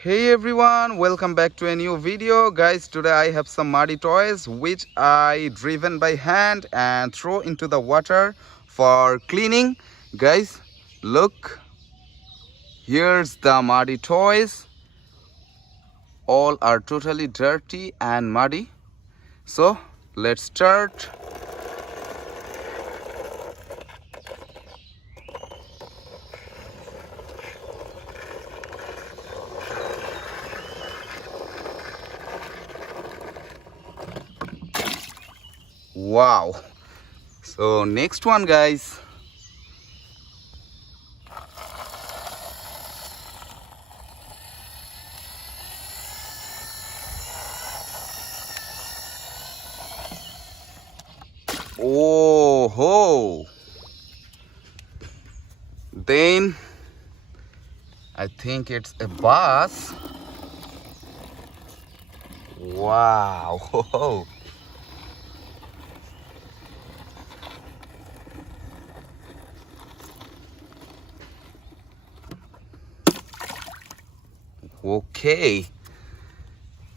Hey everyone, welcome back to a new video. Guys, today I have some muddy toys which I driven by hand and throw into the water for cleaning. Guys, look, here's the muddy toys. All are totally dirty and muddy. So let's start. Wow. So next one, guys. Oh ho. Then I think it's a bus. Wow. Ho, ho. Okay,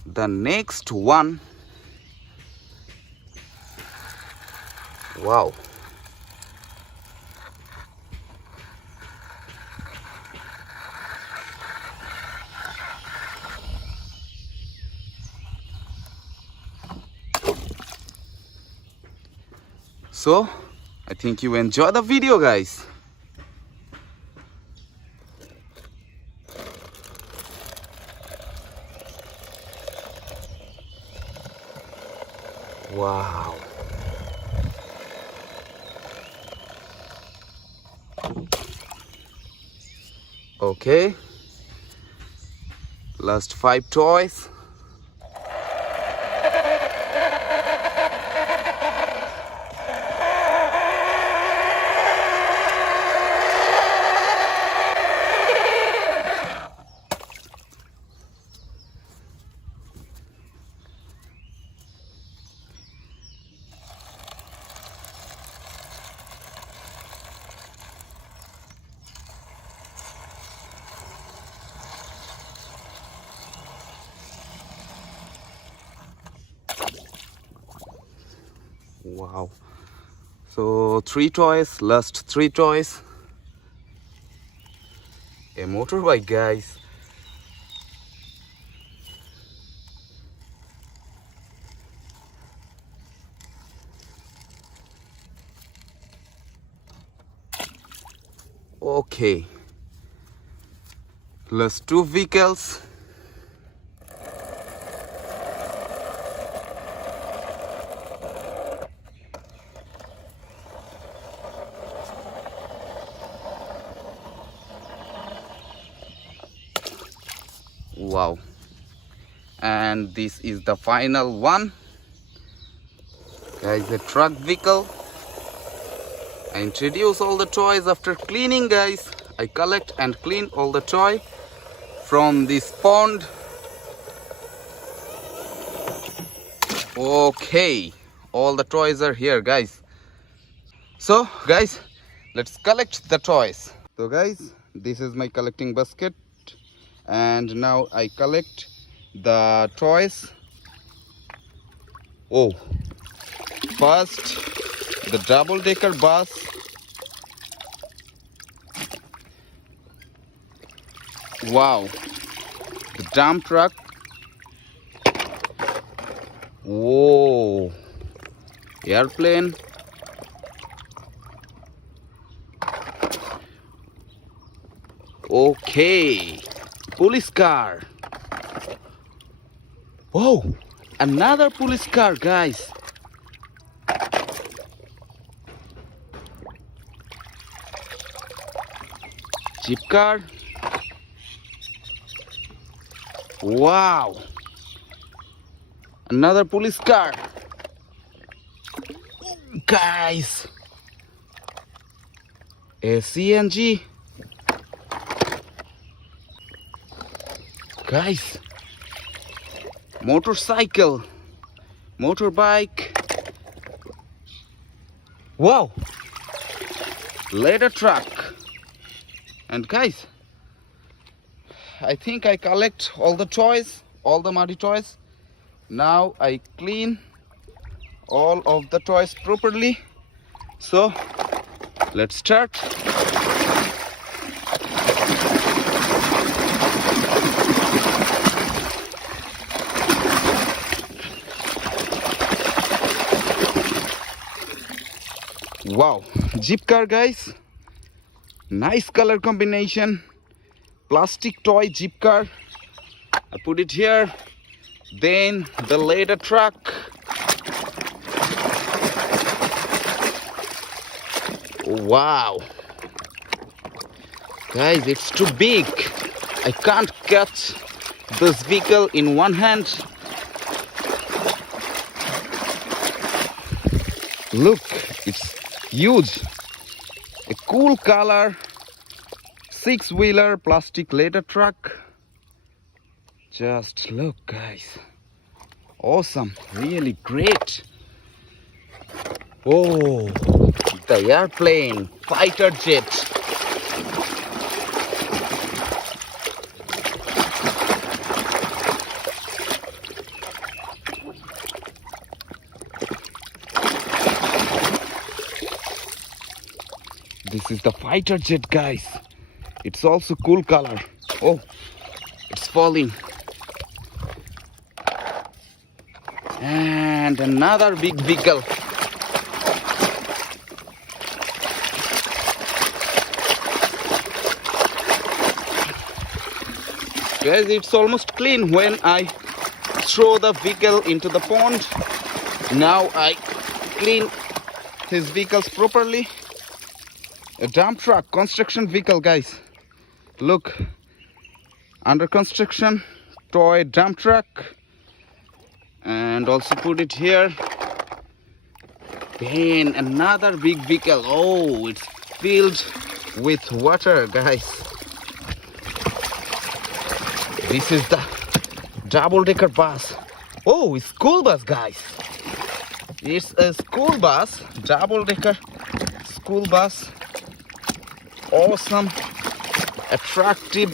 the next one. Wow. So I think you enjoy the video, guys. Wow. Okay, last 5 toys. Wow. So 3 toys, last 3 toys. A motorbike, guys. Okay, last 2 vehicles. Wow. And this is the final one, guys, a truck vehicle. I introduce all the toys after cleaning, guys. I collect and clean all the toy from this pond. Okay, all the toys are here, guys. So guys, let's collect the toys. So guys, this is my collecting basket, and now I collect the toys. Oh, first the double-decker bus. Wow. The dump truck. Whoa. Airplane. Okay. Police car. Whoa. Another police car, guys. Jeep car. Wow. Another police car. Guys. A CNG. Guys. Motorcycle. Motorbike. Wow. Ladder truck. And guys, I think I collect all the toys, all the muddy toys. Now I clean all of the toys properly. So let's start. Wow, Jeep car, guys. Nice color combination. Plastic toy Jeep car. I put it here. Then the ladder truck. Wow, guys, it's too big. I can't catch this vehicle in one hand. Look, it's huge. A cool color 6-wheeler plastic ladder truck. Just look, guys. Awesome, really great. Oh, the airplane, fighter jet. This is the fighter jet, guys. It's also cool color. Oh, it's falling. And another big vehicle. Guys, it's almost clean when I throw the vehicle into the pond. Now I clean his vehicles properly. A dump truck, construction vehicle, guys. Look, under construction, toy dump truck. And also put it here. Then another big vehicle. Oh, it's filled with water, guys. This is the double-decker bus. Oh, it's school bus, guys. It's a school bus, double-decker school bus. Awesome, attractive.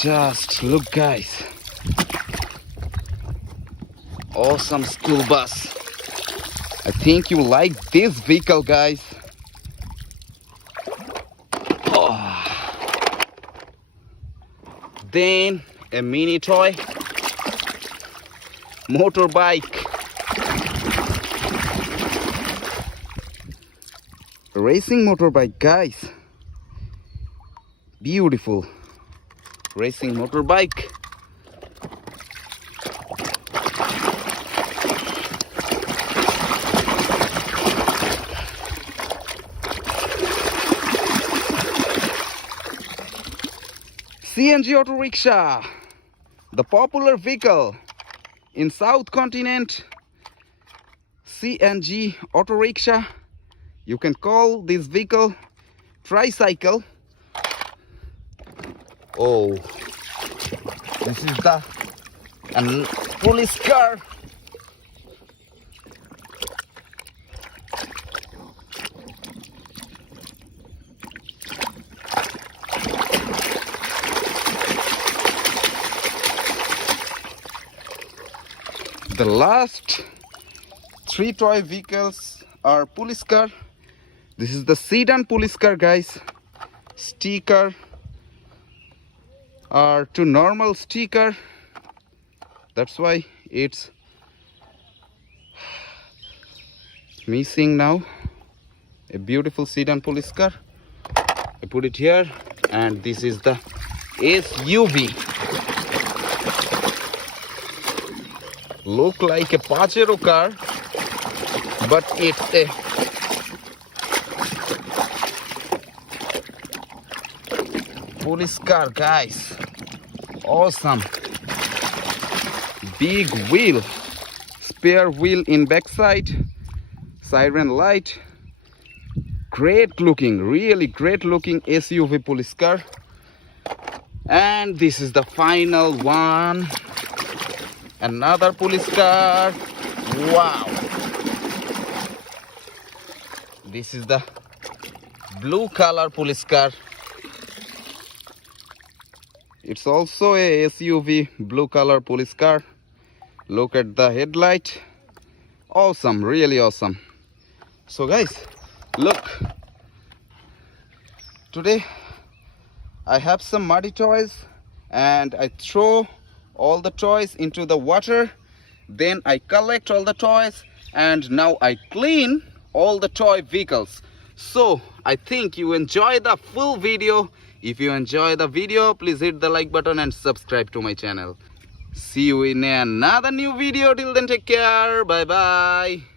Just look, guys. Awesome school bus. I think you like this vehicle, guys. Oh. Then a mini toy motorbike. Racing motorbike, guys. Beautiful racing motorbike. CNG auto rickshaw, the popular vehicle in South Continent. CNG auto rickshaw. You can call this vehicle tricycle. Oh, this is the police car. The last 3 toy vehicles are police car. This is the sedan police car, guys. Sticker are to normal sticker. That's why it's missing now. A beautiful sedan police car. I put it here, and this is the SUV. Look like a Pajero car, but it's a police car, guys. Awesome. Big wheel, spare wheel in backside, siren light. Great looking, really great looking SUV police car. And this is the final one. Another police car. Wow. This is the blue color police car. It's also a SUV blue color police car. Look at the headlight. Awesome, really awesome. So guys, look. Today I have some muddy toys and I throw all the toys into the water. Then I collect all the toys and now I clean all the toy vehicles. So I think you enjoy the full video. If you enjoy the video, please hit the like button and subscribe to my channel. See you in another new video. Till then, take care. Bye bye.